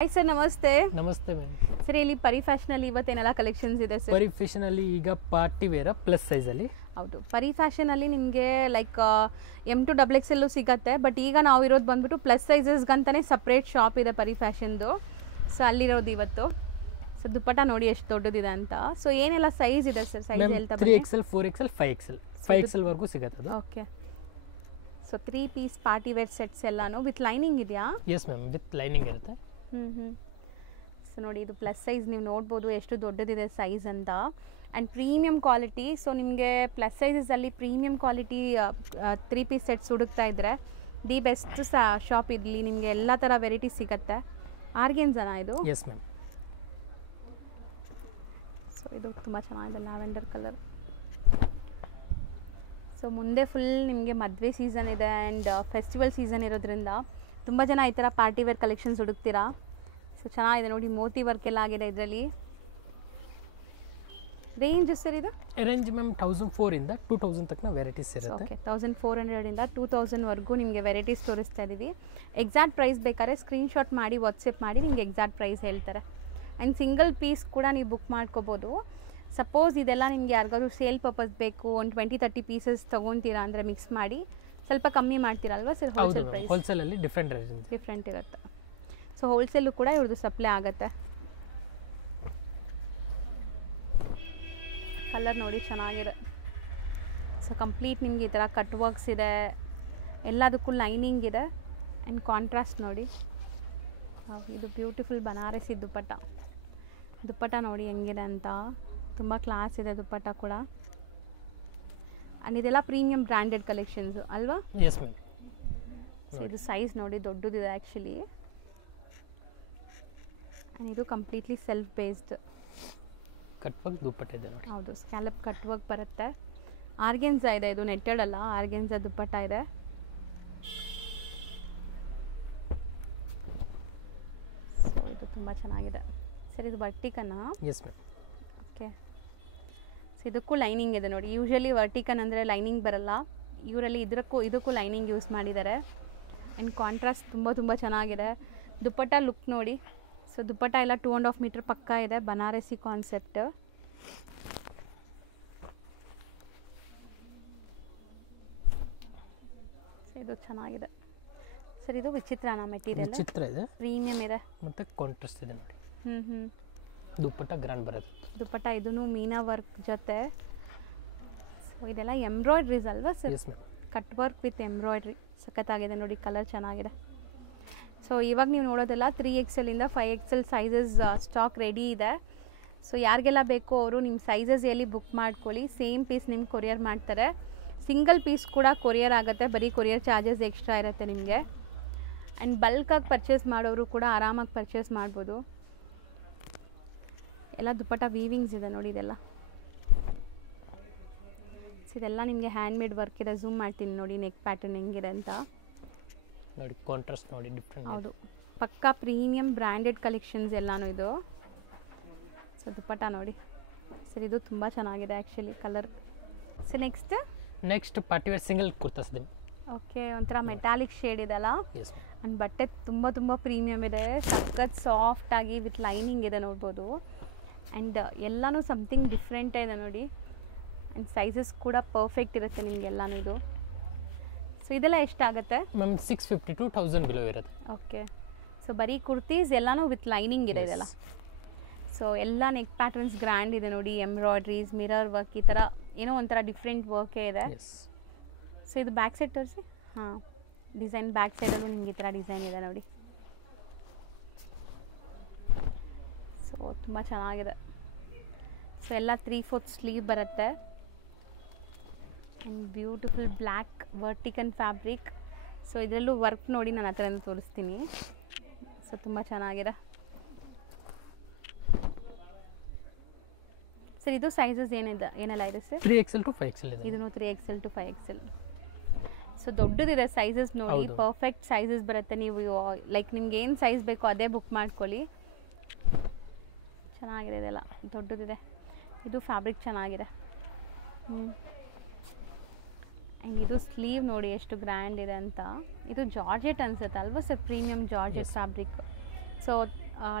Hi sir, ನಮಸ್ತೆ. ನಮಸ್ತೆ ma'am. Sir, ಇಲ್ಲಿ ಪರಿ ಫ್ಯಾಷನಲ್ಲಿ ಇವತ್ತೇನೆಲ್ಲ ಕಲೆಕ್ಷನ್ಸ್ ಇದೆ ಸರ್? ಪರಿ ಫ್ಯಾಷನಲ್ಲಿ ಈಗ ಪಾರ್ಟಿ ವೇರ್ ಪ್ಲಸ್ ಸೈಜಲ್ಲಿ. ಹೌದು, ಪರಿ ಫ್ಯಾಷನಲ್ಲಿ ನಿಮಗೆ ಲೈಕ್ M to XXL ಸಿಗತ್ತೆ. ಬಟ್ ಈಗ ನಾವು ಇರೋದು ಬಂದ್ಬಿಟ್ಟು ಪ್ಲಸ್ ಸೈಜಸ್ಗಂತಾನೆ ಸಪ್ರೇಟ್ ಶಾಪ್ ಇದೆ ಪರಿ ಫ್ಯಾಷನ್ದು. ಸೊ ಅಲ್ಲಿರೋದು ಇವತ್ತು. ಸೊ ದುಪ್ಪಟ್ಟ ನೋಡಿ ಎಷ್ಟು ದೊಡ್ಡದಿದೆ ಅಂತ. ಸೊ ಏನೆಲ್ಲ ಸೈಜ್ ಇದೆ ಸರ್? ಸೈಜ್ ಹೇಳ್ತಾ 3XL 4XL 5XL ವರೆಗೂ ಸಿಗುತ್ತೆ ಅದು. Okay. So 3 piece party wear sets ಎಲ್ಲಾನು ವಿತ್ ಲೈನಿಂಗ್ ಇದೆಯಾ? ಎಸ್ ಮ್ಯಾಮ್, ವಿತ್ ಲೈನಿಂಗ್ ಇರುತ್ತೆ. ಸೊ ನೋಡಿ, ಇದು ಪ್ಲಸ್ ಸೈಜ್ ನೀವು ನೋಡ್ಬೋದು ಎಷ್ಟು ದೊಡ್ಡದಿದೆ ಸೈಜ್ ಅಂತ. And premium quality. ಸೊ ನಿಮಗೆ ಪ್ಲಸ್ ಸೈಜಸಲ್ಲಿ ಪ್ರೀಮಿಯಂ ಕ್ವಾಲಿಟಿ 3 ಪೀಸ್ ಸೆಟ್ಸ್ ಹುಡುಕ್ತಾ ಇದ್ದರೆ ದಿ ಬೆಸ್ಟ್ ಶಾಪ್ ಇರಲಿ. ನಿಮಗೆ ಎಲ್ಲ ಥರ ವೆರೈಟಿ ಸಿಗುತ್ತೆ. ಆರ್ಗೆನ್ಸನಾ ಇದು? S ma'am. ಸೊ ಇದು ತುಂಬ ಚೆನ್ನಾಗಿದೆ, ಲ್ಯಾವೆಂಡರ್ ಕಲರ್. ಸೊ ಮುಂದೆ ಫುಲ್ ನಿಮಗೆ ಮದುವೆ ಸೀಸನ್ ಇದೆ ಆ್ಯಂಡ್ ಫೆಸ್ಟಿವಲ್ ಸೀಸನ್ ಇರೋದ್ರಿಂದ ತುಂಬ ಜನ ಈ ಥರ ಪಾರ್ಟಿ ವೇರ್ ಕಲೆಕ್ಷನ್ಸ್ ಹುಡುಕ್ತೀರಾ. ಸೊ ಚೆನ್ನಾಗಿದೆ ನೋಡಿ, ಮೋತಿ ವರ್ಕ್ ಎಲ್ಲ ಆಗಿದೆ ಇದರಲ್ಲಿ. ರೇಂಜ್ ಸರ್ ಇದು? ರೇಂಜ್ ಮ್ಯಾಮ್ 1004 ಇಂದ 2000 ತನಕ ವೆರೈಟೀಸ್ ಇರುತ್ತೆ. ಓಕೆ, 1400 ಇಂದ 2000ವರೆಗೂ ನಿಮಗೆ ವೆರೈಟೀಸ್ ತೋರಿಸ್ತಾ ಇದ್ದೀವಿ. ಎಕ್ಸಾಕ್ಟ್ ಪ್ರೈಸ್ ಬೇಕಾದ್ರೆ ಸ್ಕ್ರೀನ್ಶಾಟ್ ಮಾಡಿ ವಾಟ್ಸಪ್ ಮಾಡಿ ನಿಮಗೆ ಎಕ್ಸಾಕ್ಟ್ ಪ್ರೈಸ್ ಹೇಳ್ತಾರೆ. ಆ್ಯಂಡ್ ಸಿಂಗಲ್ ಪೀಸ್ ಕೂಡ ನೀವು ಬುಕ್ ಮಾಡ್ಕೋಬೋದು. ಸಪೋಸ್ ಇದೆಲ್ಲ ನಿಮಗೆ ಯಾರಿಗಾದ್ರು ಸೇಲ್ ಪರ್ಪಸ್ ಬೇಕು, ಒಂದು 20-30 ಪೀಸಸ್ ತೊಗೊತೀರಾ ಅಂದರೆ ಮಿಕ್ಸ್ ಮಾಡಿ ಸ್ವಲ್ಪ ಕಮ್ಮಿ ಮಾಡ್ತೀರಲ್ವಾ ಸರ್? ಹೋಲ್ಸೇಲ್ ಪ್ರೈಸ್ ಹೋಲ್ಸೇಲಲ್ಲಿ ಡಿಫ್ರೆಂಟ್ ಇರುತ್ತೆ. ಸೊ ಹೋಲ್ಸೇಲು ಕೂಡ ಇವ್ರದ್ದು ಸಪ್ಲೈ ಆಗುತ್ತೆ. ಕಲರ್ ನೋಡಿ ಚೆನ್ನಾಗಿದೆ. ಸೊ ಕಂಪ್ಲೀಟ್ ನಿಮಗೆ ಈ ಥರ ಕಟ್ ವರ್ಕ್ಸ್ ಇದೆ, ಎಲ್ಲದಕ್ಕೂ ಲೈನಿಂಗ್ ಇದೆ ಆ್ಯಂಡ್ ಕಾಂಟ್ರಾಸ್ಟ್ ನೋಡಿ. ಇದು ಬ್ಯೂಟಿಫುಲ್ ಬನಾರಸಿ ದುಪ್ಪಟ್ಟ ನೋಡಿ ಹೆಂಗಿದೆ ಅಂತ. ತುಂಬ ಕ್ಲಾಸ್ ಇದೆ ದುಪ್ಪಟ್ಟ ಕೂಡ. ಆ್ಯಂಡ್ ಇದೆಲ್ಲ ಪ್ರೀಮಿಯಂ ಬ್ರ್ಯಾಂಡೆಡ್ ಕಲೆಕ್ಷನ್ಸು ಅಲ್ವಾ? Yes ma'am. ಸೊ ಇದು ಸೈಜ್ ನೋಡಿ ದೊಡ್ಡದಿದೆ ಆ್ಯಕ್ಚುಲಿ. ಆ್ಯಂಡ್ ಇದು completely self based cut work dupatta ಇದೆ ನೋಡಿ. ಹೌದು, ಸ್ಕ್ಯಾಲಪ್ ಕಟ್ ವರ್ಕ್ ಬರುತ್ತೆ. ಆರ್ಗೆನ್ಸಾ ಇದೆ, ಇದು ನೆಟ್ಟೆಡ್ ಅಲ್ಲ, ಆರ್ಗೆನ್ಸಾ ದುಪ್ಪಟ್ಟ ಇದೆ. ಸೊ ಇದು ತುಂಬ ಚೆನ್ನಾಗಿದೆ ಸರ್. ಇದು ವರ್ಟಿಕನಾ? Yes ma'am. ಓಕೆ. ಸೊ ಇದಕ್ಕೂ ಲೈನಿಂಗ್ ಇದೆ ನೋಡಿ. ಯೂಶಲಿ ವರ್ಟಿಕನ್ ಅಂದರೆ ಲೈನಿಂಗ್ ಬರಲ್ಲ, ಇವರಲ್ಲಿ ಇದಕ್ಕೂ ಲೈನಿಂಗ್ ಯೂಸ್ ಮಾಡಿದ್ದಾರೆ. ಆ್ಯಂಡ್ ಕಾಂಟ್ರಾಸ್ಟ್ ತುಂಬ ಚೆನ್ನಾಗಿದೆ. ದುಪ್ಪಟ್ಟ ಲುಕ್ ನೋಡಿ. ಸೊ ದುಪ್ಪಟ್ಟ ಎಲ್ಲ 2.5 ಮೀಟರ್ ಪಕ್ಕ ಇದೆ, ಬನಾರಸಿ ಕಾನ್ಸೆಪ್ಟ್. ಸೊ ಇದು ಚೆನ್ನಾಗಿದೆ ಸರ್. ಇದು ವಿಚಿತ್ರನಾ ಮೆಟೀರಿಯಲ್? ವಿಚಿತ್ರ ಇದೆ, ಪ್ರೀಮಿಯಂ ಇದೆ ಮತ್ತೆ ಕಾಂಟ್ರಾಸ್ಟ್ ಇದೆ ನೋಡಿ. ದುಪ್ಪಟ್ಟ ಗ್ರ್ಯಾಂಡ್ ಬರುತ್ತೆ. ದುಪ್ಪಟ್ಟ ಇದೂ ಮೀನಾ ವರ್ಕ್ ಜೊತೆ. ಸೊ ಇದೆಲ್ಲ ಎಂಬ್ರಾಯ್ಡ್ರೀಸ್ ಅಲ್ವಾ sir? Yes ma'am. Cut work with embroidery ಸಖತ್ತಾಗಿದೆ ನೋಡಿ. ಕಲರ್ ಚೆನ್ನಾಗಿದೆ. ಸೊ ಇವಾಗ ನೀವು ನೋಡೋದೆಲ್ಲ 3XL ಇಂದ 5XL ಸೈಜಸ್ ಸ್ಟಾಕ್ ರೆಡಿ ಇದೆ. ಸೊ ಯಾರಿಗೆಲ್ಲ ಬೇಕೋ ಅವರು ನಿಮ್ಮ ಸೈಜಸ್ ಎಲ್ಲಿ ಬುಕ್ ಮಾಡ್ಕೊಳ್ಳಿ. ಸೇಮ್ ಪೀಸ್ ನಿಮ್ಗೆ ಕೊರಿಯರ್ ಮಾಡ್ತಾರೆ. ಸಿಂಗಲ್ ಪೀಸ್ ಕೂಡ ಕೊರಿಯರ್ ಆಗುತ್ತೆ, ಬರೀ ಕೊರಿಯರ್ ಚಾರ್ಜಸ್ ಎಕ್ಸ್ಟ್ರಾ ಇರುತ್ತೆ ನಿಮಗೆ. ಆ್ಯಂಡ್ ಬಲ್ಕಾಗಿ ಪರ್ಚೇಸ್ ಮಾಡೋರು ಕೂಡ ಆರಾಮಾಗಿ ಪರ್ಚೇಸ್ ಮಾಡ್ಬೋದು. ಎಲ್ಲ ದುಪ್ಪಟ್ಟ ವೀವಿಂಗ್ಸ್ ಇದೆ ನೋಡಿ. ಇದೆಲ್ಲ ಇದೆಲ್ಲ ನಿಮಗೆ ಹ್ಯಾಂಡ್ ಮೇಡ್ ವರ್ಕ್ ಇದೆ. ಝೂಮ್ ಮಾಡ್ತೀನಿ ನೋಡಿ ನೆಕ್ ಪ್ಯಾಟರ್ನ್ ಹೆಂಗಿದೆ ಅಂತ ನೋಡಿ. ಕಾಂಟ್ರಾಸ್ಟ್ ನೋಡಿ ಡಿಫ್ರೆಂಟ್. ಹೌದು, ಪಕ್ಕಾ ಪ್ರೀಮಿಯಂ ಬ್ರ್ಯಾಂಡೆಡ್ ಕಲೆಕ್ಷನ್ಸ್ ಎಲ್ಲಾನು ಇದು. ಸೊ ದುಪ್ಪಟ್ಟ ನೋಡಿ ಸರ್, ಇದು ತುಂಬ ಚೆನ್ನಾಗಿದೆ actually colour. So next party wear single kurtas ಇದೆ. ಓಕೆ, ಒಂಥರ ಮೆಟಾಲಿಕ್ ಶೇಡ್ ಇದೆಲ್ಲ. ಎಸ್. ಆ್ಯಂಡ್ ಬಟ್ಟೆ ತುಂಬ ಪ್ರೀಮಿಯಮ್ ಇದೆ, ಸಖತ್ ಸಾಫ್ಟಾಗಿ ವಿತ್ ಲೈನಿಂಗ್ ಇದೆ ನೋಡ್ಬೋದು. ಆ್ಯಂಡ್ ಎಲ್ಲನೂ ಸಮಥಿಂಗ್ ಡಿಫ್ರೆಂಟ್ ಇದೆ ನೋಡಿ. ಆ್ಯಂಡ್ ಸೈಜಸ್ ಕೂಡ ಪರ್ಫೆಕ್ಟ್ ಇರುತ್ತೆ ನಿಮಗೆಲ್ಲನೂ ಇದು. ಸೊ ಇದೆಲ್ಲ ಎಷ್ಟಾಗುತ್ತೆ ಮ್ಯಾಮ್? 650 to 1000 ಬಿಲೋ ಇರುತ್ತೆ. ಓಕೆ. ಸೊ ಬರೀ ಕುರ್ತೀಸ್ ಎಲ್ಲನೂ ವಿತ್ ಲೈನಿಂಗ್ ಇದೆ ಇದೆಲ್ಲ. ಸೊ ಎಲ್ಲ ನೆಕ್ ಪ್ಯಾಟರ್ನ್ಸ್ ಗ್ರ್ಯಾಂಡ್ ಇದೆ ನೋಡಿ. ಎಂಬ್ರಾಯ್ಡ್ರೀಸ್, ಮಿರರ್ ವರ್ಕ್, ಈ ಥರ ಏನೋ ಒಂಥರ ಡಿಫ್ರೆಂಟ್ ವರ್ಕೇ ಇದೆ. ಸೊ ಇದು ಬ್ಯಾಕ್ ಸೈಡ್ ತೋರಿಸಿ. ಹಾಂ, ಡಿಸೈನ್ ಬ್ಯಾಕ್ ಸೈಡಲ್ಲೂ ನಿಮ್ಗೆ ಈ ಥರ ಡಿಸೈನ್ ಇದೆ ನೋಡಿ. ಸೊ ತುಂಬ ಚೆನ್ನಾಗಿದೆ. ಸೊ ಎಲ್ಲ 3/4 ಸ್ಲೀವ್ ಬರುತ್ತೆ. ಆ್ಯಂಡ್ ಬ್ಯೂಟಿಫುಲ್ ಬ್ಲ್ಯಾಕ್ ವರ್ಟಿಕನ್ ಫ್ಯಾಬ್ರಿಕ್. ಸೊ ಇದರಲ್ಲೂ ವರ್ಕ್ ನೋಡಿ, ನಾನು ಆ ಥರ ತೋರಿಸ್ತೀನಿ. ಸೊ ತುಂಬ ಚೆನ್ನಾಗಿದೆ ಸರ್. ಇದು ಸೈಜಸ್ ಏನೆಲ್ಲ ಇದೆ ಸರ್? 3XL to 5XL ಇದೆ. ಇದನ್ನು 3XL to 5XL. ಸೊ ದೊಡ್ಡದಿದೆ ಸೈಜಸ್ ನೋಡಿ. ಪರ್ಫೆಕ್ಟ್ ಸೈಜಸ್ ಬರುತ್ತೆ. ನೀವು ಲೈಕ್ ನಿಮ್ಗೆ ಏನು ಸೈಜ್ ಬೇಕೋ ಅದೇ ಬುಕ್ ಮಾಡ್ಕೊಳ್ಳಿ. ಚೆನ್ನಾಗಿದೆ, ಇದೆಲ್ಲ ದೊಡ್ಡದಿದೆ. ಇದು ಫ್ಯಾಬ್ರಿಕ್ ಚೆನ್ನಾಗಿದೆ. ಆ್ಯಂಡ್ ಇದು ಸ್ಲೀವ್ ನೋಡಿ ಎಷ್ಟು ಗ್ರ್ಯಾಂಡ್ ಇದೆ ಅಂತ. ಇದು ಜಾರ್ಜೆಟ್ ಅನ್ಸುತ್ತೆ ಅಲ್ವಾ sir? Premium georgette fabric. So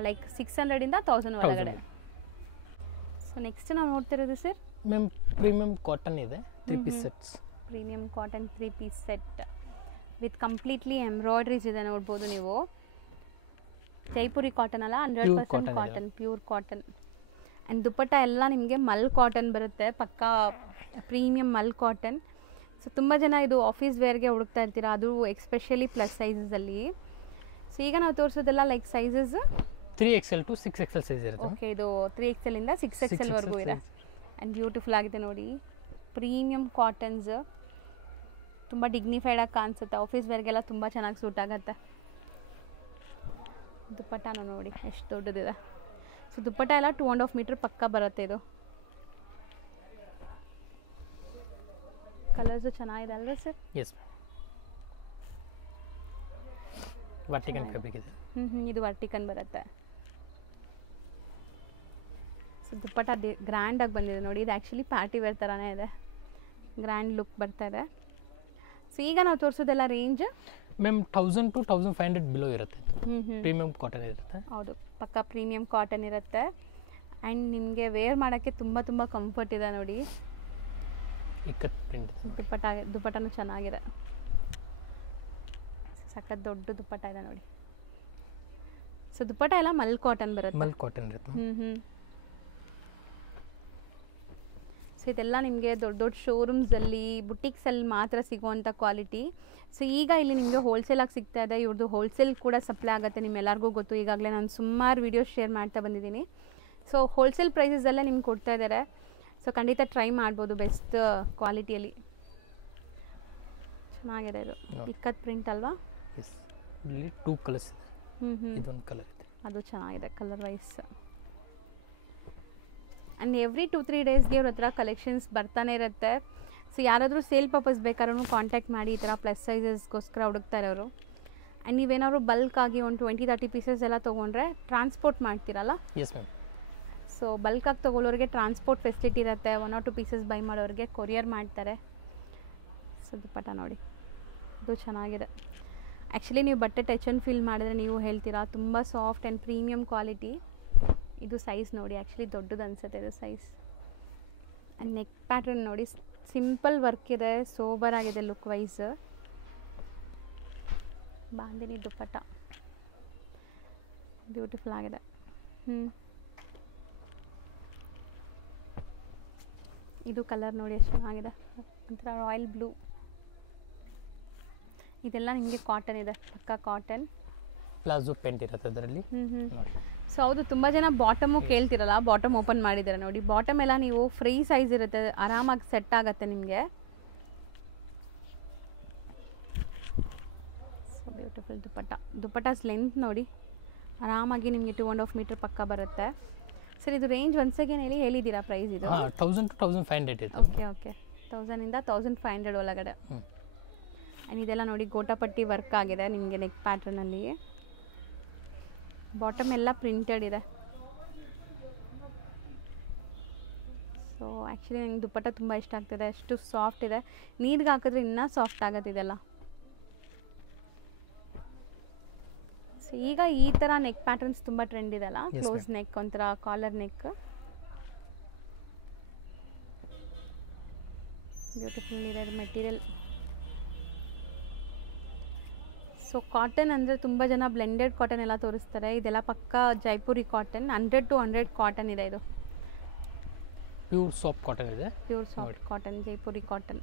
like 600ಇಂದ 1000 ಒಳಗಡೆ. ಸೊ ನೆಕ್ಸ್ಟ್ ನಾವು ನೋಡ್ತಿರೋದು ಸರ್ ಮ್ಯಾಮ್ ಪ್ರೀಮಿಯಂ ಕಾಟನ್ ಇದೆ 3 piece sets. Premium cotton 3 piece set with completely embroideries ಇದೆ ನೋಡ್ಬೋದು ನೀವು. ಜೈಪುರಿ ಕಾಟನ್ ಅಲ್ಲ, 100% cotton, pure cotton. And dupatta ಎಲ್ಲ ನಿಮಗೆ ಮಲ್ ಕಾಟನ್ ಬರುತ್ತೆ, ಪಕ್ಕಾ ಪ್ರೀಮಿಯಂ ಮಲ್ ಕಾಟನ್. ಸೊ ತುಂಬ ಜನ ಇದು ಆಫೀಸ್ ವೇರ್ಗೆ ಹುಡುಕ್ತಾ ಇರ್ತೀರಾ, ಅದು ಎಕ್ಸ್ಪೆಷಲಿ ಪ್ಲಸ್ ಸೈಜಸಲ್ಲಿ. ಸೊ ಈಗ ನಾವು ತೋರಿಸೋದೆಲ್ಲ like sizes 3XL to 6XL size ಇರುತ್ತೆ. ಓಕೆ, ಇದು 3XL ಇಂದ 6XL ವರೆಗೂ ಇದೆ. ಆ್ಯಂಡ್ ಬ್ಯೂಟಿಫುಲ್ ಆಗಿದೆ ನೋಡಿ, ಪ್ರೀಮಿಯಂ ಕಾಟನ್ಸ್, ತುಂಬ ಡಿಗ್ನಿಫೈಡಾಗಿ ಕಾಣಿಸುತ್ತೆ. ಆಫೀಸ್ ವೇರ್ಗೆಲ್ಲ ತುಂಬ ಚೆನ್ನಾಗಿ ಸೂಟ್ ಆಗುತ್ತೆ. ದುಪ್ಪಟ್ಟನ ನೋಡಿ ಎಷ್ಟು ದೊಡ್ಡದಿದೆ. ಸೊ ದುಪ್ಪಟ್ಟ ಎಲ್ಲ 2.5 ಮೀಟರ್ ಪಕ್ಕ ಬರುತ್ತೆ. ಇದು ಕಲರ್ಸು ಚೆನ್ನಾಗಿದೆ ಅಲ್ವಾ ಸರ್? ಎಸ್, ವರ್ಟಿಕನ್ ಫ್ಯಾಬ್ರಿಕ್ ಇದೆ. ಇದು ವರ್ಟಿಕನ್ ಬರುತ್ತೆ. ಸೊ ದುಪ್ಪಟ್ಟ ಗ್ರ್ಯಾಂಡಾಗಿ ಬಂದಿದೆ ನೋಡಿ. ಇದು ಆ್ಯಕ್ಚುಲಿ ಪಾರ್ಟಿ ವೇರ್ ಥರನೇ ಇದೆ, ಗ್ರ್ಯಾಂಡ್ ಲುಕ್ ಬರ್ತಾ ಇದೆ. ಸೊ ಈಗ ನಾವು ತೋರಿಸೋದೆಲ್ಲ ರೇಂಜ್ ಮ್ಯಾಮ್ 1000 ಟು 1500 ಬಿಲೋ ಇರುತ್ತೆ. ಪ್ರೀಮಿಯಂ ಕಾಟನ್ ಇರುತ್ತೆ. ಹೌದು, ಪಕ್ಕ ಪ್ರೀಮಿಯಂ ಕಾಟನ್ ಇರುತ್ತೆ. ಆ್ಯಂಡ್ ನಿಮಗೆ ವೇರ್ ಮಾಡೋಕ್ಕೆ ತುಂಬ ತುಂಬ ಕಂಫರ್ಟ್ ಇದೆ ನೋಡಿ. ಇಕ್ಕತ್ ಪ್ರಿಂಟ್ ದುಪ್ಪಟ್ಟನೂ ಚೆನ್ನಾಗಿದೆ, ಸಖತ್ ದೊಡ್ಡ ದುಪ್ಪಟ್ಟ ಇದೆ ನೋಡಿ. ಸೊ ದುಪ್ಪಟ್ಟ ಎಲ್ಲ ಮಲ್ ಕಾಟನ್ ಬರುತ್ತೆ. ಮಲ್ ಕಾಟನ್ ಇರುತ್ತೆ. ಸೊ ಇದೆಲ್ಲ ನಿಮಗೆ ದೊಡ್ಡ ದೊಡ್ಡ ಶೋರೂಮ್ಸಲ್ಲಿ, ಬುಟಿಕ್ಸಲ್ಲಿ ಮಾತ್ರ ಸಿಗುವಂಥ ಕ್ವಾಲಿಟಿ. ಸೊ ಈಗ ಇಲ್ಲಿ ನಿಮಗೆ ಹೋಲ್ಸೇಲಾಗಿ ಸಿಗ್ತಾ ಇದೆ. ಇವ್ರದ್ದು ಹೋಲ್ಸೇಲ್ ಕೂಡ ಸಪ್ಲೈ ಆಗುತ್ತೆ, ನಿಮ್ಮೆಲ್ಲರಿಗೂ ಗೊತ್ತು. ಈಗಾಗಲೇ ನಾನು ಸುಮಾರು ವೀಡಿಯೋಸ್ ಶೇರ್ ಮಾಡ್ತಾ ಬಂದಿದ್ದೀನಿ. ಸೊ ಹೋಲ್ಸೇಲ್ ಪ್ರೈಸಸಲ್ಲೇ ನಿಮ್ಗೆ ಕೊಡ್ತಾ ಇದ್ದಾರೆ. ಸೊ ಖಂಡಿತ ಟ್ರೈ ಮಾಡ್ಬೋದು, ಬೆಸ್ಟ್ ಕ್ವಾಲಿಟಿಯಲ್ಲಿ ಚೆನ್ನಾಗಿದೆ. ಇದು ಇಕ್ಕತ್ ಪ್ರಿಂಟ್ ಅಲ್ವಾ? ಎಸ್, ಇಲ್ಲಿ 2 ಕಲರ್ಸ್ ಇದೆ. ಇದೊಂದು ಕಲರ್ ಇದೆ, ಅದು ಚೆನ್ನಾಗಿದೆ ಕಲರ್ ವೈಸ್. ಆ್ಯಂಡ್ ಎವ್ರಿ 2-3 ಡೇಸ್ಗೆ ಇವ್ರ ಹತ್ರ ಕಲೆಕ್ಷನ್ಸ್ ಬರ್ತಾನೆ ಇರುತ್ತೆ. ಸೊ ಯಾರಾದರೂ ಸೇಲ್ ಪರ್ಪಸ್ ಬೇಕಾದ್ರೂ ಕಾಂಟ್ಯಾಕ್ಟ್ ಮಾಡಿ. ಈ ಥರ ಪ್ಲಸ್ ಸೈಜಸ್ಗೋಸ್ಕರ ಹುಡುಕ್ತಾರೆ ಅವರು. ಆ್ಯಂಡ್ ನೀವೇನಾದ್ರು ಬಲ್ಕಾಗಿ ಒಂದು 20-30 ಪೀಸಸ್ ಎಲ್ಲ ತೊಗೊಂಡ್ರೆ ಟ್ರಾನ್ಸ್ಪೋರ್ಟ್ ಮಾಡ್ತೀರಲ್ಲ? Yes ma'am. ಸೊ ಬಲ್ಕಾಗಿ ತೊಗೊಳ್ಳೋರಿಗೆ ಟ್ರಾನ್ಸ್ಪೋರ್ಟ್ ಫೆಸಿಲಿಟಿ ಇರುತ್ತೆ. 1 or 2 ಪೀಸಸ್ ಬೈ ಮಾಡೋರಿಗೆ ಕೊರಿಯರ್ ಮಾಡ್ತಾರೆ. ಸೊ ದುಪ್ಪಟ್ಟ ನೋಡಿ, ಇದು ಚೆನ್ನಾಗಿದೆ. ಆ್ಯಕ್ಚುಲಿ ನೀವು ಬಟ್ಟೆ ಟಚ್ ಆ್ಯಂಡ್ ಫೀಲ್ ಮಾಡಿದ್ರೆ ನೀವು ಹೇಳ್ತೀರಾ, ತುಂಬ ಸಾಫ್ಟ್ ಆ್ಯಂಡ್ ಪ್ರೀಮಿಯಂ ಕ್ವಾಲಿಟಿ. ಇದು ಸೈಜ್ ನೋಡಿ, ಆ್ಯಕ್ಚುಲಿ ದೊಡ್ಡದು ಅನಿಸುತ್ತೆ ಇದು ಸೈಜ್. ಆ್ಯಂಡ್ ನೆಕ್ ಪ್ಯಾಟರ್ನ್ ನೋಡಿ, ಸಿಂಪಲ್ ವರ್ಕ್ ಇದೆ, ಸೋಬರ್ ಆಗಿದೆ ಲುಕ್ ವೈಸ್. ಬಾಂದಿನಿ ದುಪ್ಪಟ್ಟ ಬ್ಯೂಟಿಫುಲ್ ಆಗಿದೆ. ಇದು ಕಲರ್ ನೋಡಿ ಎಷ್ಟು ಚೆನ್ನಾಗಿದೆ, ಒಂಥರ ರಾಯಲ್ ಬ್ಲೂ. ಇದೆಲ್ಲ ನಿಮಗೆ ಕಾಟನ್ ಇದೆ, ಪಕ್ಕ ಕಾಟನ್. ಪ್ಲಾಜೋ ಪ್ಯಾಂಟ್ ಇರುತ್ತೆ ಅದರಲ್ಲಿ. ಸೊ ಹೌದು, ತುಂಬ ಜನ ಬಾಟಮು ಕೇಳ್ತಿರಲ್ಲ, ಬಾಟಮ್ ಓಪನ್ ಮಾಡಿದ್ದಾರೆ ನೋಡಿ. ಬಾಟಮ್ ಎಲ್ಲ ನೀವು ಫ್ರೀ ಸೈಜ್ ಇರುತ್ತೆ, ಆರಾಮಾಗಿ ಸೆಟ್ ಆಗುತ್ತೆ ನಿಮಗೆ. ಸೊ ಬ್ಯೂಟಿಫುಲ್ ದುಪ್ಪಟ್ಟ. ದುಪ್ಪಟ್ಟಾಸ್ ಲೆಂತ್ ನೋಡಿ, ಆರಾಮಾಗಿ ನಿಮಗೆ 2.5 ಮೀಟರ್ ಪಕ್ಕ ಬರುತ್ತೆ. ಸರ್ ಇದು ರೇಂಜ್ ಒನ್ಸ್ ಅಗೇನ್ ಹೇಳಿದ್ದೀರಾ ಪ್ರೈಸ್? ಇದು 1000 to 1500 ಇದೆ. ಓಕೆ ಓಕೆ, 1000ಇಂದ 1500 ಒಳಗಡೆ. ಆ್ಯಂಡ್ ಇದೆಲ್ಲ ನೋಡಿ ಗೋಟಾಪಟ್ಟಿ ವರ್ಕ್ ಆಗಿದೆ ನಿಮಗೆ ನೆಕ್ ಪ್ಯಾಟರ್ನಲ್ಲಿ. ಬಾಟಮ್ ಎಲ್ಲ ಪ್ರಿಂಟೆಡ್ ಇದೆ. ಸೊ ಆ್ಯಕ್ಚುಲಿ ನಂಗೆ ದುಪ್ಪಟ್ಟ ತುಂಬ ಇಷ್ಟ ಆಗ್ತಿದೆ, ಅಷ್ಟು ಸಾಫ್ಟ್ ಇದೆ. ನೀರಿಗೆ ಹಾಕಿದ್ರೆ ಇನ್ನೂ ಸಾಫ್ಟ್ ಆಗುತ್ತೆ ಇದೆಲ್ಲ. ಸೊ ಈಗ ಈ ಥರ ನೆಕ್ ಪ್ಯಾಟರ್ನ್ಸ್ ತುಂಬ ಟ್ರೆಂಡ್ ಇದೆಲ್ಲ, ಕ್ಲೋಸ್ ನೆಕ್, ಒಂಥರ ಕಾಲರ್ ನೆಕ್. ಬ್ಯೂಟಿಫುಲ್ ಇದೆ ಮೆಟೀರಿಯಲ್. ಸೊ ಕಾಟನ್ ಅಂದರೆ ತುಂಬ ಜನ ಬ್ಲೆಂಡೆಡ್ ಕಾಟನ್ ಎಲ್ಲ ತೋರಿಸ್ತಾರೆ. ಇದೆಲ್ಲ ಪಕ್ಕ ಜೈಪುರಿ ಕಾಟನ್, 100 to 100 ಕಾಟನ್ ಇದೆ. ಇದು ಪ್ಯೂರ್ ಸಾಫ್ಟ್ ಕಾಟನ್ ಇದೆ, pure soft cotton, Jaipuri cotton.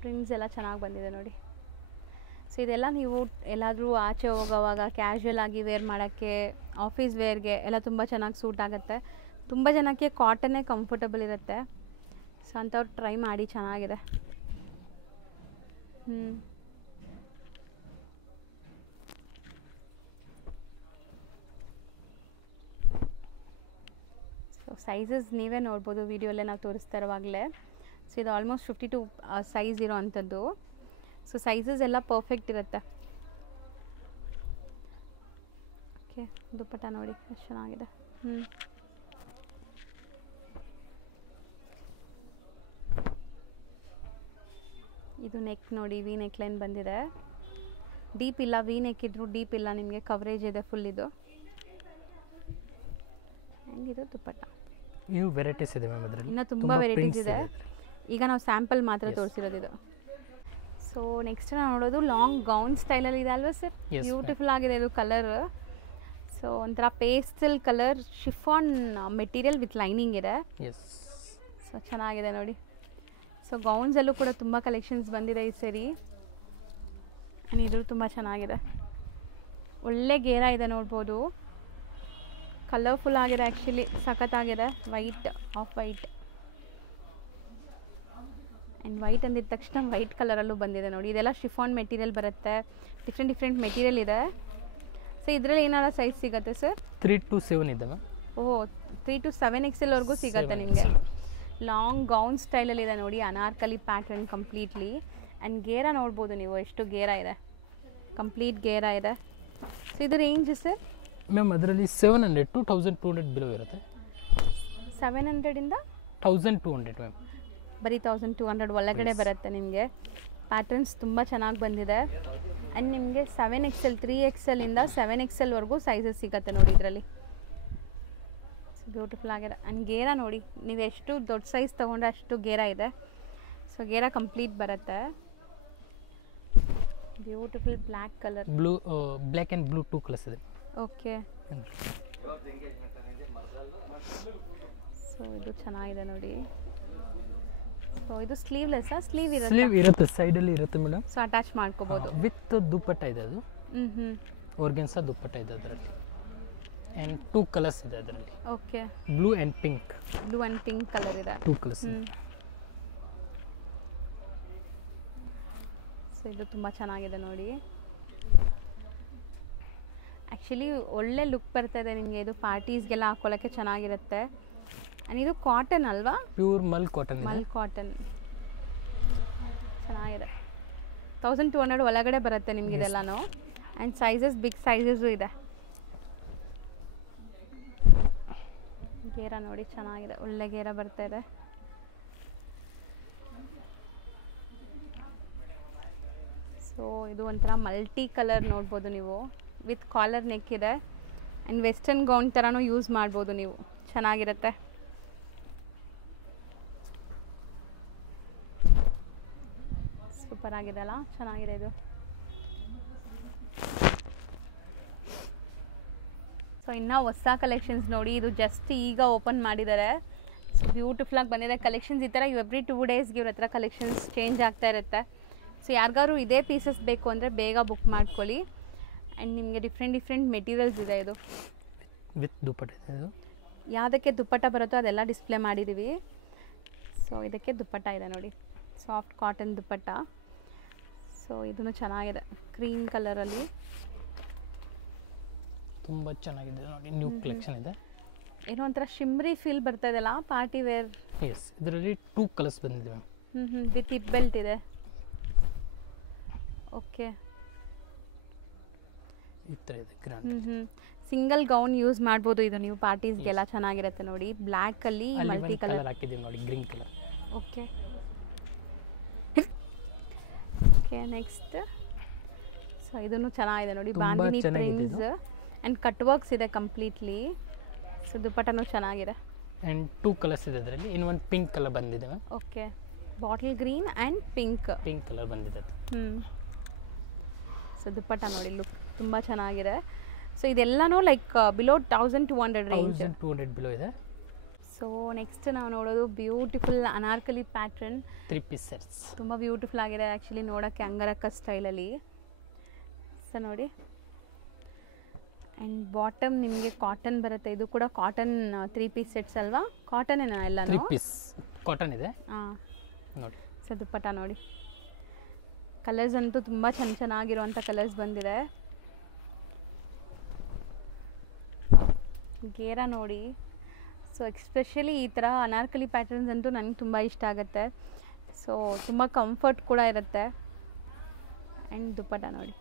Prints ಎಲ್ಲ ಚೆನ್ನಾಗಿ ಬಂದಿದೆ ನೋಡಿ. ಸೊ ಇದೆಲ್ಲ ನೀವು ಎಲ್ಲಾದರೂ ಆಚೆ ಹೋಗೋವಾಗ ಕ್ಯಾಶುವಲ್ ಆಗಿ ವೇರ್ ಮಾಡೋಕ್ಕೆ, ಆಫೀಸ್ ವೇರ್ಗೆ ಎಲ್ಲ ತುಂಬ ಚೆನ್ನಾಗಿ ಸೂಟ್ ಆಗುತ್ತೆ. ತುಂಬ ಜನಕ್ಕೆ ಕಾಟನ್ನೇ ಕಂಫರ್ಟಬಲ್ ಇರುತ್ತೆ. ಸೊ ಅಂಥವ್ರು ಟ್ರೈ ಮಾಡಿ, ಚೆನ್ನಾಗಿದೆ. ಸೊ ಸೈಜಸ್ ನೀವೇ ನೋಡ್ಬೋದು ವಿಡಿಯೋಲ್ಲೇ ನಾವು ತೋರಿಸ್ತಾ ಇರುವಾಗಲೇ. ಸೊ ಇದು ಆಲ್ಮೋಸ್ಟ್ 52 ಸೈಜ್ ಇರೋ ಅಂಥದ್ದು. ಸೊ ಸೈಜಸ್ ಎಲ್ಲ ಪರ್ಫೆಕ್ಟ್ ಇರುತ್ತೆ. ಓಕೆ, ದುಪ್ಪಟ್ಟ ನೋಡಿ ಎಷ್ಟು ಚೆನ್ನಾಗಿದೆ. ಇದು ನೆಕ್ ನೋಡಿ, ವಿ ನೆಕ್ ಲೈನ್ ಬಂದಿದೆ. ಡೀಪ್ ಇಲ್ಲ, ವಿ ನೆಕ್ ಇದ್ರೂ ಡೀಪ್ ಇಲ್ಲ, ನಿಮಗೆ ಕವರೇಜ್ ಇದೆ ಫುಲ್ ಇದು. ಆ್ಯಂಡ್ ಇದು ದುಪ್ಪಟ್ಟ. ಇವು ವೆರೈಟೀಸ್ ಇದೆ ಮ್ಯಾಮ್ ಅದರಲ್ಲಿ. ಇನ್ನೂ ತುಂಬ ವೆರೈಟೀಸ್ ಇದೆ. ಈಗ ನಾವು ಸ್ಯಾಂಪಲ್ ಮಾತ್ರ ತೋರಿಸಿರೋದು ಇದು. ಸೊ ನೆಕ್ಸ್ಟ್ ನಾವು ನೋಡೋದು ಲಾಂಗ್ ಗೌನ್ ಸ್ಟೈಲಲ್ಲಿ ಇದೆ ಅಲ್ವಾ ಸರ್? ಬ್ಯೂಟಿಫುಲ್ ಆಗಿದೆ ಇದು ಕಲರ್. ಸೊ ಒಂಥರ pastel colour chiffon material with lining ಇದೆ. ಸೊ ಚೆನ್ನಾಗಿದೆ ನೋಡಿ. ಸೊ ಗೌನ್ಸಲ್ಲೂ ಕೂಡ ತುಂಬ ಕಲೆಕ್ಷನ್ಸ್ ಬಂದಿದೆ ಈ ಸರಿ. ಆ್ಯಂಡ್ ಇದು ತುಂಬ ಚೆನ್ನಾಗಿದೆ, ಒಳ್ಳೆ ಗೇರ ಇದೆ ನೋಡ್ಬೋದು. ಕಲರ್ಫುಲ್ ಆಗಿದೆ ಆ್ಯಕ್ಚುಲಿ, ಸಖತ್ತಾಗಿದೆ. White, off white and white ಅಂದಿದ ತಕ್ಷಣ ವೈಟ್ ಕಲರಲ್ಲೂ ಬಂದಿದೆ ನೋಡಿ. ಇದೆಲ್ಲ ಶಿಫಾನ್ ಮೆಟೀರಿಯಲ್ ಬರುತ್ತೆ, ಡಿಫ್ರೆಂಟ್ ಮೆಟೀರಿಯಲ್ ಇದೆ. ಸೊ ಇದರಲ್ಲಿ ಏನಾರ ಸೈಜ್ ಸಿಗುತ್ತೆ ಸರ್? 3 to 7 ಇದೆ ಮ್ಯಾಮ್. ಓಹ್, 3 to 7 XL ಸಿಗುತ್ತೆ ನಿಮಗೆ. ಲಾಂಗ್ ಗೌನ್ ಸ್ಟೈಲಲ್ಲಿ ಇದೆ ನೋಡಿ, ಅನಾರ್ಕಲಿ ಪ್ಯಾಟರ್ನ್ ಕಂಪ್ಲೀಟ್ಲಿ. ಆ್ಯಂಡ್ ಗೇರ ನೋಡ್ಬೋದು ನೀವು, ಎಷ್ಟು ಗೇರ ಇದೆ, ಕಂಪ್ಲೀಟ್ ಗೇರ ಇದೆ. ಸೊ ಇದು ರೇಂಜ್ ಸರ್? ಮ್ಯಾಮ್ ಅದರಲ್ಲಿ 700 to 1200 ಬಿಲೋ ಇರುತ್ತೆ. 700 ಇಂದ 1200 ಮ್ಯಾಮ್. ಬರೀ 1200 ಒಳಗಡೆ ಬರುತ್ತೆ ನಿಮಗೆ. ಪ್ಯಾಟರ್ನ್ಸ್ ತುಂಬ ಚೆನ್ನಾಗಿ ಬಂದಿದೆ. ಆ್ಯಂಡ್ ನಿಮಗೆ 7XL 3XL ಇಂದ 7XL ಸೈಜಸ್ ಸಿಗುತ್ತೆ ನೋಡಿ ಇದರಲ್ಲಿ. ಬ್ಯೂಟಿಫುಲ್ ಆಗಿದೆ. ಆ್ಯಂಡ್ ಗೇರ ನೋಡಿ, ನೀವು ಎಷ್ಟು ದೊಡ್ಡ ಸೈಜ್ ತೊಗೊಂಡ್ರೆ ಅಷ್ಟು ಗೇರ ಇದೆ. ಸೊ ಗೇರ ಕಂಪ್ಲೀಟ್ ಬರುತ್ತೆ. Beautiful black colour, black and blue 2 colours ಇದೆ. ಓಕೆ. ಸೊ ಇದು ಚೆನ್ನಾಗಿದೆ ನೋಡಿ. ಸೊ ಇದು ಸ್ಲೀವ್ಲೆಸ್ಸಾ? ಸ್ಲೀವ್ ಇರುತ್ತೆ, ಸೈಡಲ್ಲಿ ಇರುತ್ತೆ ಮೇಡಮ್. ಸೊ ಅಟ್ಯಾಚ್ ಮಾಡ್ಕೋಬೋದು. ವಿತ್ ದುಪ್ಪಟ್ಟ ಇದೆ ಅದು. ಆರ್ಗನ್ಸಾ ದುಪ್ಪಟ್ಟ ಇದೆ ಅದರಲ್ಲಿ. ಆ್ಯಂಡ್ 2 ಕಲರ್ಸ್ ಇದೆ ಅದರಲ್ಲಿ. Okay. Blue and pink. Blue and pink colour ಇದೆ. 2 ಕಲರ್ಸ್. ಸೊ ಇದು ತುಂಬ ಚೆನ್ನಾಗಿದೆ ನೋಡಿ. ಆ್ಯಕ್ಚುಲಿ ಒಳ್ಳೆ ಲುಕ್ ಬರ್ತಾ ಇದೆ ನಿಮಗೆ. ಇದು ಪಾರ್ಟೀಸ್ಗೆಲ್ಲ ಹಾಕೊಳ್ಳೋಕ್ಕೆ ಚೆನ್ನಾಗಿರುತ್ತೆ. ಆ್ಯಂಡ್ ಇದು ಕಾಟನ್ ಅಲ್ವಾ? ಪ್ಯೂರ್ ಮಲ್ ಕಾಟನ್. ಮಲ್ ಕಾಟನ್ ಚೆನ್ನಾಗಿದೆ. 1200 ಒಳಗಡೆ ಬರುತ್ತೆ ನಿಮ್ಗೆ ಇದೆಲ್ಲನೂ. ಆ್ಯಂಡ್ ಸೈಜಸ್ ಬಿಗ್ ಸೈಜಸ್ಸು ಇದೆ. ಗೇರ ನೋಡಿ ಚೆನ್ನಾಗಿದೆ, ಒಳ್ಳೆ ಗೇರ ಬರ್ತಾ ಇದೆ. ಸೊ ಇದು ಒಂಥರ ಮಲ್ಟಿ ಕಲರ್ ನೋಡ್ಬೋದು ನೀವು, ವಿತ್ ಕಾಲರ್ ನೆಕ್ ಇದೆ. ಆ್ಯಂಡ್ ವೆಸ್ಟರ್ನ್ ಗೌನ್ ಥರನೂ ಯೂಸ್ ಮಾಡ್ಬೋದು ನೀವು, ಚೆನ್ನಾಗಿರುತ್ತೆ. ಸೂಪರ್ ಆಗಿದೆ ಅಲ್ಲ, ಚೆನ್ನಾಗಿದೆ ಇದು. ಸೊ ಇನ್ನೂ ಹೊಸ ಕಲೆಕ್ಷನ್ಸ್ ನೋಡಿ, ಇದು ಜಸ್ಟ್ ಈಗ ಓಪನ್ ಮಾಡಿದ್ದಾರೆ. ಸೊ ಬ್ಯೂಟಿಫುಲ್ಲಾಗಿ ಬಂದಿದೆ ಕಲೆಕ್ಷನ್ಸ್. ಈ ಥರ ಎವ್ರಿ 2 ಡೇಸ್ಗೆ ಇವ್ರ ಹತ್ರ ಕಲೆಕ್ಷನ್ಸ್ ಚೇಂಜ್ ಆಗ್ತಾ ಇರುತ್ತೆ. ಸೊ ಯಾರಿಗಾದ್ರು ಇದೇ ಪೀಸಸ್ ಬೇಕು ಅಂದರೆ ಬೇಗ ಬುಕ್ ಮಾಡ್ಕೊಳ್ಳಿ. ಆ್ಯಂಡ್ ನಿಮಗೆ ಡಿಫ್ರೆಂಟ್ ಮೆಟೀರಿಯಲ್ಸ್ ಇದೆ. ಇದು ವಿತ್ ದುಪ್ಪಟ್ಟ ಇದೆ. ಇದು ಯಾವುದಕ್ಕೆ ದುಪ್ಪಟ್ಟ ಬರುತ್ತೋ ಅದೆಲ್ಲ ಡಿಸ್ಪ್ಲೇ ಮಾಡಿದ್ದೀವಿ. ಸೊ ಇದಕ್ಕೆ ದುಪ್ಪಟ್ಟ ಇದೆ ನೋಡಿ, ಸಾಫ್ಟ್ ಕಾಟನ್ ದುಪ್ಪಟ್ಟ. ಸೊ ಇದನ್ನು ಚೆನ್ನಾಗಿದೆ, ಕ್ರೀಮ್ ಕಲರಲ್ಲಿ ತುಂಬ ಚೆನ್ನಾಗಿದೆ ನೋಡಿ. ನ್ಯೂ ಕಲೆಕ್ಷನ್ ಇದೆ. ಏನೋ ಒಂಥರ ಶಿಮ್ರಿ ಫೀಲ್ ಬರ್ತಾ ಇದೆಲ್ಲ, ಪಾರ್ಟಿ ವೇರ್. ಎಸ್, ಇದರಲ್ಲಿ 2 ಕಲರ್ಸ್ ಬಂದಿದೆ ಮ್ಯಾಮ್. ವಿತ್ ಹಿಪ್ ಬೆಲ್ಟ್ ಇದೆ. ಓಕೆ. ಈ ಥರ ಇದೆ ಗ್ರ್ಯಾಂಡ್. ಸಿಂಗಲ್ ಗೌನ್ ಯೂಸ್ ಮಾಡ್ಬೋದು ಇದು ನೀವು ಪಾರ್ಟೀಸ್ಗೆಲ್ಲ, ಚೆನ್ನಾಗಿರುತ್ತೆ ನೋಡಿ. ಬ್ಲ್ಯಾಕಲ್ಲಿ ಮಲ್ಟಿ ಕಲರ್ ಹಾಕಿದ್ದೀವಿ ನೋಡಿ, green colour. Okay okay. Next so ಇದನ್ನು ಚೆನ್ನಾಗಿದೆ ನೋಡಿ, bandhani prints and cut works ಇದೆ ಕಂಪ್ಲೀಟ್ಲಿ. ಸೊ ದುಪ್ಪಟ್ಟನೂ ಚೆನ್ನಾಗಿದೆ. ಆ್ಯಂಡ್ 2 ಕಲರ್ಸ್ ಇದೆ ಅದರಲ್ಲಿ. ಇನ್ನು ಒಂದು ಪಿಂಕ್ ಕಲರ್ ಬಂದಿದೆ ma'am. Okay, bottle green and pink colour ಬಂದಿದೆ ಅದು. ಸೊ ದುಪ್ಪಟ್ಟ ನೋಡಿ, ಲುಕ್ ತುಂಬ ಚೆನ್ನಾಗಿದೆ. ಸೊ ಇದೆಲ್ಲನೂ ಲೈಕ್ ಬಿಲೋ 1200 ರೇಂಜ್. 1200 ಬಿಲೋ ಇದೆ. ಸೊ ನೆಕ್ಸ್ಟ್ ನಾವು ನೋಡೋದು beautiful Anarkali pattern 3 piece sets. ತುಂಬ ಬ್ಯೂಟಿಫುಲ್ ಆಗಿದೆ ಆ್ಯಕ್ಚುಲಿ, ನೋಡೋಕ್ಕೆ ಅಂಗರಕ್ಕ ಸ್ಟೈಲಲ್ಲಿ. ಸೊ ನೋಡಿ, ಆ್ಯಂಡ್ ಬಾಟಮ್ ನಿಮಗೆ ಕಾಟನ್ ಬರುತ್ತೆ. ಇದು ಕೂಡ ಕಾಟನ್ 3 ಪೀಸ್ ಸೆಟ್ಸ್ ಅಲ್ವಾ? ಕಾಟನ್ ಏನೋ ಎಲ್ಲ 3 ಪೀಸ್ ಕಾಟನ್ ಇದೆ. ಹಾಂ ನೋಡಿ. ಸೊ ದುಪ್ಪಟ್ಟ ನೋಡಿ, ಕಲರ್ಸ್ ಅಂತೂ ತುಂಬ ಚೆನ್ನಾಗಿರುವಂಥ ಕಲರ್ಸ್ ಬಂದಿದೆ. ಗೇರ ನೋಡಿ. ಸೊ ಎಕ್ಸ್ಪೆಷಲಿ ಈ ಥರ ಅನಾರ್ಕಲಿ ಪ್ಯಾಟರ್ನ್ಸ್ ಅಂತೂ ನನಗೆ ತುಂಬ ಇಷ್ಟ ಆಗುತ್ತೆ. ಸೊ ತುಂಬ ಕಂಫರ್ಟ್ ಕೂಡ ಇರುತ್ತೆ. ಆ್ಯಂಡ್ ದುಪ್ಪಟ್ಟ ನೋಡಿ.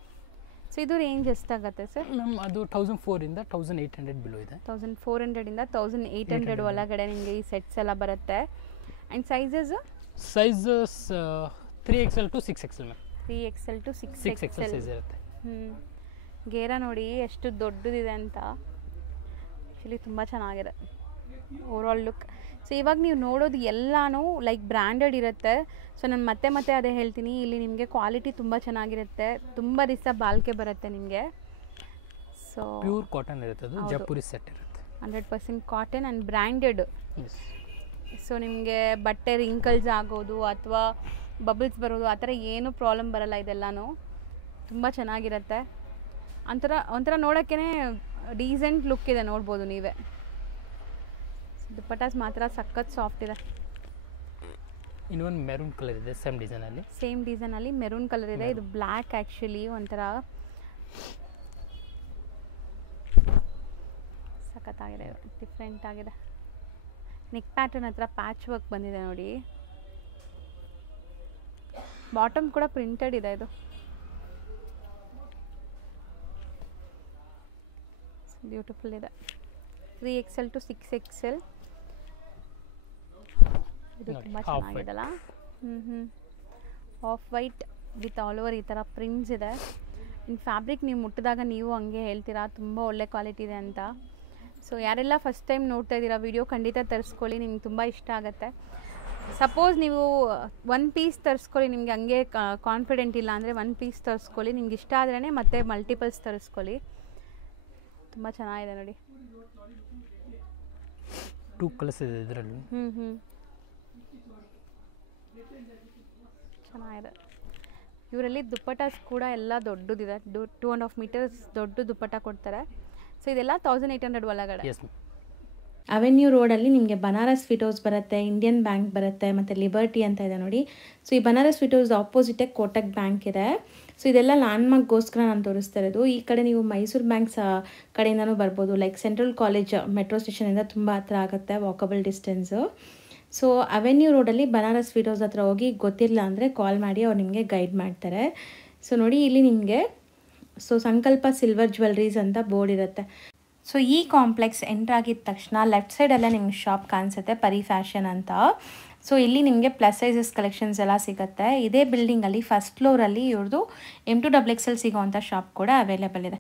ಸೊ ಇದು ರೇಂಜ್ ಎಷ್ಟಾಗುತ್ತೆ ಸರ್? ಮ್ಯಾಮ್ ಅದು 1400 ಇಂದ 1800 ಬಿಲೋ ಇದೆ. 1400 ಇಂದ 1800 ಒಳಗಡೆ ನಿಮಗೆ ಈ ಸೆಟ್ಸ್ ಎಲ್ಲ ಬರುತ್ತೆ. And sizes 3XL to 6XL ma'am. 3XL to 6XL 6XL. Size ಇರುತ್ತೆ. ಗೇರ ನೋಡಿ ಎಷ್ಟು ದೊಡ್ಡದಿದೆ ಅಂತ. ಆ್ಯಕ್ಚುಲಿ ತುಂಬ ಚೆನ್ನಾಗಿದೆ ಓವರಾಲ್ ಲುಕ್. ಸೊ ಇವಾಗ ನೀವು ನೋಡೋದು ಎಲ್ಲನೂ ಲೈಕ್ ಬ್ರ್ಯಾಂಡೆಡ್ ಇರುತ್ತೆ. ಸೊ ನಾನು ಮತ್ತೆ ಅದೇ ಹೇಳ್ತೀನಿ, ಇಲ್ಲಿ ನಿಮಗೆ ಕ್ವಾಲಿಟಿ ತುಂಬ ಚೆನ್ನಾಗಿರುತ್ತೆ, ತುಂಬ ದಿವಸ ಬಾಳಿಕೆ ಬರುತ್ತೆ ನಿಮಗೆ. ಸೊ ಪ್ಯೂರ್ ಕಾಟನ್ ಇರುತ್ತೆ, ಅದು ಜೈಪುರಿ ಸೆಟ್ ಇರುತ್ತೆ. 100% ಕಾಟನ್ ಆ್ಯಂಡ್ ಬ್ರ್ಯಾಂಡೆಡ್. ಸೊ ನಿಮಗೆ ಬಟ್ಟೆ ರಿಂಕಲ್ಸ್ ಆಗೋದು ಅಥವಾ ಬಬಲ್ಸ್ ಬರೋದು ಆ ಥರ ಏನೂ ಪ್ರಾಬ್ಲಮ್ ಬರಲ್ಲ. ಇದೆಲ್ಲನೂ ತುಂಬ ಚೆನ್ನಾಗಿರುತ್ತೆ. ಒಂಥರ ನೋಡೋಕ್ಕೇ ಡೀಸೆಂಟ್ ಲುಕ್ ಇದೆ, ನೋಡ್ಬೋದು ನೀವೇ. ದುಪ್ಪಟ್ಟಾಸ್ ಮಾತ್ರ ಸಖತ್ ಸಾಫ್ಟ್ ಇದೆ. ಇನ್ನೊಂದು ಮೆರೂನ್ ಕಲರ್ ಇದೆ ಸೇಮ್ ಡಿಸೈನಲ್ಲಿ ಮೆರೂನ್ ಕಲರ್ ಇದೆ. ಇದು ಬ್ಲ್ಯಾಕ್ ಆ್ಯಕ್ಚುಲಿ ಒಂಥರ ಸಖತ್ತಾಗಿದೆ, ಡಿಫ್ರೆಂಟ್ ಆಗಿದೆ. ನೆಕ್ ಪ್ಯಾಟರ್ನ್ ಹತ್ರ ಪ್ಯಾಚ್ ವರ್ಕ್ ಬಂದಿದೆ ನೋಡಿ. ಬಾಟಮ್ ಕೂಡ ಪ್ರಿಂಟೆಡ್ ಇದೆ. ಇದು ಬ್ಯೂಟಿಫುಲ್ ಇದೆ. 3XL to 6XL. ಇದು ತುಂಬ ಚೆನ್ನಾಗಿದೆಲ್ಲ. Off white with all over ಈ ಥರ ಪ್ರಿಂಟ್ಸ್ ಇದೆ. ಇನ್ನು ಫ್ಯಾಬ್ರಿಕ್ ನೀವು ಮುಟ್ಟಿದಾಗ ನೀವು ಹಂಗೆ ಹೇಳ್ತೀರಾ ತುಂಬ ಒಳ್ಳೆ ಕ್ವಾಲಿಟಿ ಇದೆ ಅಂತ. ಸೊ ಯಾರೆಲ್ಲ ಫಸ್ಟ್ ಟೈಮ್ ನೋಡ್ತಾ ಇದ್ದೀರಾ ವಿಡಿಯೋ ಖಂಡಿತ ತರಿಸ್ಕೊಳ್ಳಿ, ನಿಮ್ಗೆ ತುಂಬ ಇಷ್ಟ ಆಗುತ್ತೆ. ಸಪೋಸ್ ನೀವು ಒಂದು ಪೀಸ್ ತರಿಸ್ಕೊಳ್ಳಿ, ನಿಮಗೆ ಹಂಗೆ ಕಾನ್ಫಿಡೆಂಟ್ ಇಲ್ಲ ಅಂದರೆ ಒಂದು ಪೀಸ್ ತರಿಸ್ಕೊಳ್ಳಿ. ನಿಮ್ಗೆ ಇಷ್ಟ ಆದ್ರೇ ಮತ್ತೆ ಮಲ್ಟಿಪಲ್ಸ್ ತರಿಸ್ಕೊಳ್ಳಿ. ತುಂಬ ಚೆನ್ನಾಗಿದೆ ನೋಡಿ. 2 ಕಲರ್ಸ್ ಇದೆ ಇದರಲ್ಲಿ. ಚೆನ್ನಾಗಿದೆ. ಇವರಲ್ಲಿ ದುಪ್ಪಟ್ಟಾಸ್ ಕೂಡ ಎಲ್ಲ ದೊಡ್ಡದಿದೆ. 2.5 ಮೀಟರ್ಸ್ ದೊಡ್ಡ ದುಪ್ಪಟ್ಟ ಕೊಡ್ತಾರೆ. ಸೊ ಇದೆಲ್ಲ 1800 ಒಳಗಡೆ. ಅವೆನ್ಯೂ ರೋಡಲ್ಲಿ ನಿಮಗೆ ಬನಾರಸ್ ಸ್ವೀಟ್ ಹೌಸ್ ಬರುತ್ತೆ, ಇಂಡಿಯನ್ ಬ್ಯಾಂಕ್ ಬರುತ್ತೆ, ಮತ್ತು ಲಿಬರ್ಟಿ ಅಂತ ಇದೆ ನೋಡಿ. ಸೊ ಈ ಬನಾರಸ್ ಸ್ವೀಟ್ ಹೌಸ್ ಆಪೋಸಿಟೇ ಕೋಟಕ್ ಬ್ಯಾಂಕ್ ಇದೆ. ಸೊ ಇದೆಲ್ಲ ಲ್ಯಾಂಡ್ಮಾರ್ಕ್ಗೋಸ್ಕರ ನಾನು ತೋರಿಸ್ತಾ ಇರೋದು. ಈ ಕಡೆ ನೀವು ಮೈಸೂರು ಬ್ಯಾಂಕ್ಸ್ ಕಡೆಯಿಂದನೂ ಬರ್ಬೋದು. ಲೈಕ್ ಸೆಂಟ್ರಲ್ ಕಾಲೇಜ್ ಮೆಟ್ರೋ ಸ್ಟೇಷನಿಂದ ತುಂಬ ಹತ್ರ ಆಗುತ್ತೆ, ವಾಕಬಲ್ ಡಿಸ್ಟೆನ್ಸು. ಸೊ ಅವೆನ್ಯೂ ರೋಡಲ್ಲಿ ಬನಾರಸ್ ಸ್ವೀಟ್ ಹೌಸ್ ಹತ್ರ ಹೋಗಿ ಗೊತ್ತಿಲ್ಲ ಅಂದರೆ ಕಾಲ್ ಮಾಡಿ ಅವ್ರು ನಿಮಗೆ ಗೈಡ್ ಮಾಡ್ತಾರೆ. ಸೊ ನೋಡಿ ಇಲ್ಲಿ ನಿಮಗೆ ಸಂಕಲ್ಪ ಸಿಲ್ವರ್ ಜ್ಯುವೆಲ್ರೀಸ್ ಅಂತ ಬೋರ್ಡ್ ಇರುತ್ತೆ. ಸೊ ಈ ಕಾಂಪ್ಲೆಕ್ಸ್ ಎಂಟ್ರ್ ಆಗಿದ ತಕ್ಷಣ ಲೆಫ್ಟ್ ಸೈಡಲ್ಲೇ ನಿಮ್ಗೆ ಶಾಪ್ ಕಾಣಿಸುತ್ತೆ, ಪರಿ ಫ್ಯಾಷನ್ ಅಂತ. ಸೊ ಇಲ್ಲಿ ನಿಮಗೆ ಪ್ಲಸ್ ಸೈಜಸ್ ಕಲೆಕ್ಷನ್ಸ್ ಎಲ್ಲ ಸಿಗುತ್ತೆ. ಇದೇ ಬಿಲ್ಡಿಂಗಲ್ಲಿ ಫಸ್ಟ್ ಫ್ಲೋರಲ್ಲಿ ಇವ್ರದ್ದು M2XXL ಸಿಗೋವಂಥ ಶಾಪ್ ಕೂಡ ಅವೈಲೇಬಲ್ ಇದೆ.